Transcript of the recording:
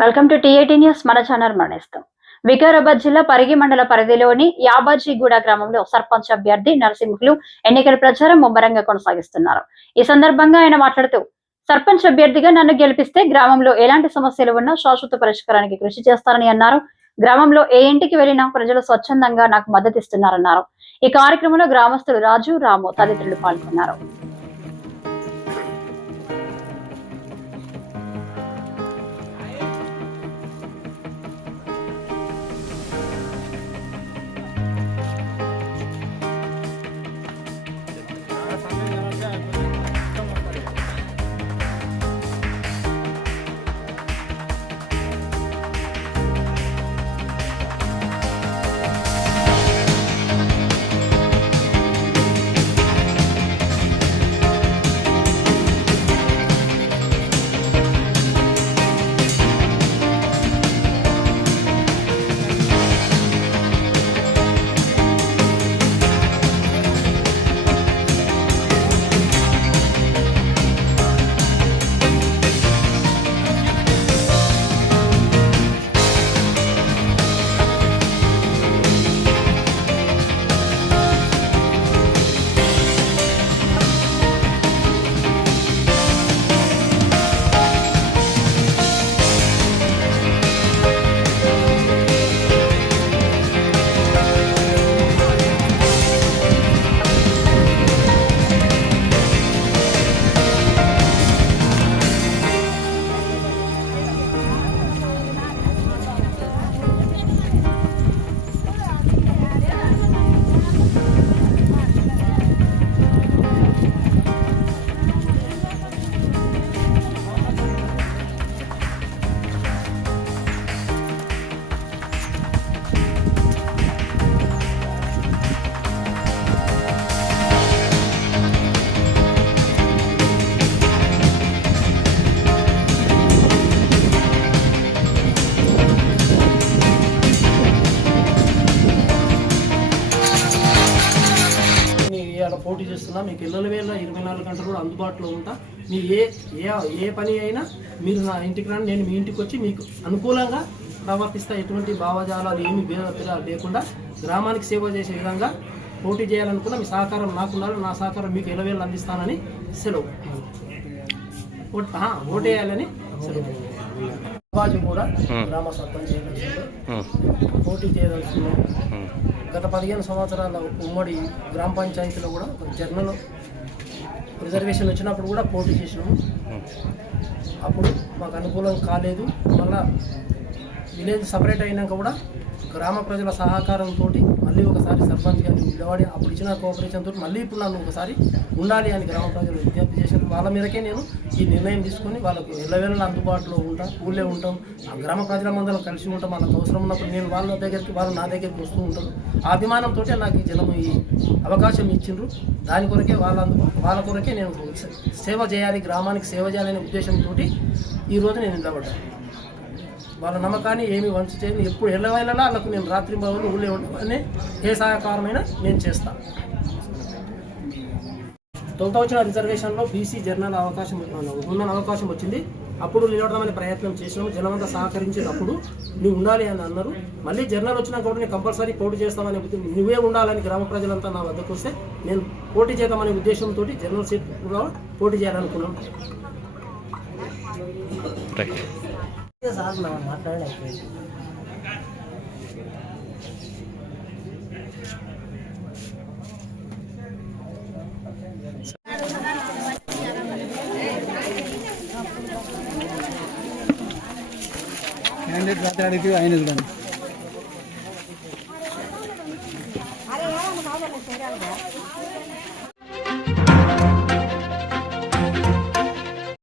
Welcome to టీ18 news. మన channel మరణిస్తాం. వికారాబాద్ జిల్లా పరిగి మండల పరిధిలోని యాబాజీగూడ గ్రామంలో సర్పంచ్ అభ్యర్థి నరసింహులు ఎన్నికల ప్రచారం ముమ్మరంగా కొనసాగిస్తున్నారు. ఈ సందర్భంగా ఆయన మాట్లాడుతూ, సర్పంచ్ అభ్యర్థిగా నన్ను గెలిపిస్తే గ్రామంలో ఎలాంటి సమస్యలు ఉన్నా శాశ్వత పరిష్కారానికి కృషి చేస్తారని అన్నారు. గ్రామంలో ఏ ఇంటికి వెళ్లినా ప్రజలు స్వచ్ఛందంగా నాకు మద్దతిస్తున్నారన్నారు. ఈ కార్యక్రమంలో గ్రామస్తులు రాజు, రాము తదితరులు పాల్గొన్నారు. పోటీ చేస్తున్నా. మీకు 24 గంటలు కూడా అందుబాటులో ఉంటా. మీ ఏ పని అయినా మీరు నా ఇంటికి రండి, నేను మీ ఇంటికి వచ్చి మీకు అనుకూలంగా ప్రవర్తిస్తా. ఎటువంటి భావజాలాలు ఏమి భేదాలు లేకుండా గ్రామానికి సేవ చేసే విధంగా పోటీ చేయాలనుకున్నా మీ సహకారం నాకున్నారు. నా సహకారం మీకు ఎలవేళ్ళు అందిస్తానని సెలవు. ఓటేయాలని సెలవు. బాజు కూడా గ్రామ సర్పంచ్ పోటీ చేయదలుచుకున్నాం. గత 15 సంవత్సరాల ఉమ్మడి గ్రామ పంచాయతీలో కూడా జర్నల్ రిజర్వేషన్ వచ్చినప్పుడు కూడా పోటీ చేసినాము. అప్పుడు మాకు అనుకూలం కాలేదు. మళ్ళా విలేజ్ సపరేట్ అయినాక కూడా గ్రామ ప్రజల సహకారంతో మళ్ళీ ఒకసారి సర్పంచ్ గారిని నిలబడి అప్పుడు ఇచ్చిన కోఆపరేషన్ తోటి మళ్ళీ ఇప్పుడు నన్ను ఒకసారి ఉండాలి అని గ్రామ ప్రజలు విజ్ఞప్తి చేశారు. వాళ్ళ మేరకే నేను ఈ నిర్ణయం తీసుకొని వాళ్ళకు ఎల్లవేళ అందుబాటులో ఉంటాం, ఊళ్ళో ఉంటాం, ఆ గ్రామ ప్రజల మందరం కలిసి ఉంటాం. వాళ్ళకి అవసరం ఉన్నప్పుడు నేను వాళ్ళ దగ్గరికి, వాళ్ళు నా దగ్గరికి వస్తూ ఉంటారు. ఆ అభిమానంతో నాకు ఈ జనం ఈ అవకాశం ఇచ్చిండ్రు. దాని కొరకే వాళ్ళ కొరకే నేను సేవ చేయాలి, గ్రామానికి సేవ చేయాలనే ఉద్దేశంతో ఈరోజు నేను నిలబడ్డాను. వాళ్ళ నమ్మకాన్ని ఏమి వంచ చేయని, ఎప్పుడు ఎల్లవేళలా వాళ్ళకు నేను రాత్రి భవన్లు ఊళ్ళో ఉండమని ఏ సహకారమైనా నేను చేస్తాను. తొలుత వచ్చిన రిజర్వేషన్లో బీసీ జర్నల్ అవకాశం వచ్చింది. అప్పుడు నిలబడదామని ప్రయత్నం చేసినాము. జనమంతా సహకరించేటప్పుడు నువ్వు ఉండాలి అని అన్నారు. మళ్ళీ జర్నల్ వచ్చినా కూడా నేను కంపల్సరీ పోటీ చేస్తామని, నువ్వే ఉండాలని గ్రామ ప్రజలంతా నా వద్దకు వస్తే నేను పోటీ చేద్దామనే ఉద్దేశంతో జర్నల్ సీట్ కూడా పోటీ చేయాలనుకున్నాను. రాత్రి అడిగితే ఆయన చూడండి.